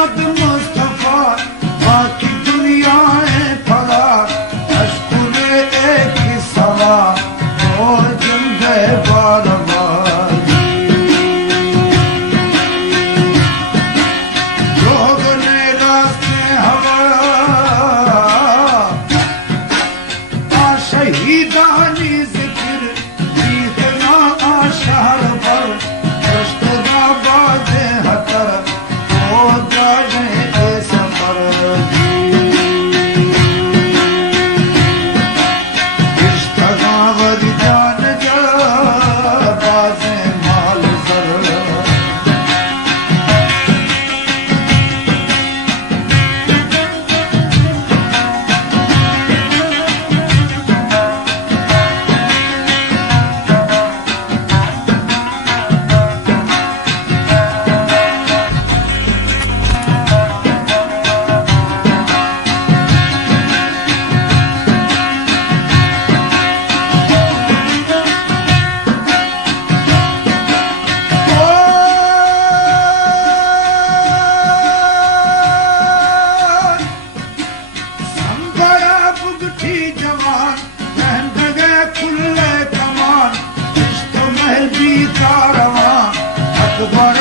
मोहम्मद मुस्तफा बाकी दुनिया है फला अशकुरे एक ही सवा और जिंदे बार बार लोग ने रास्ते हवा शहीदानी जिक्र जीतना आशार पर मुस्तदाबाद हतर हो जाए ऐसा पर इश्तगावद जान जा बाज़े माल सर जवान रहन गए खुले कमान इश्क महल भी कारवां अकबर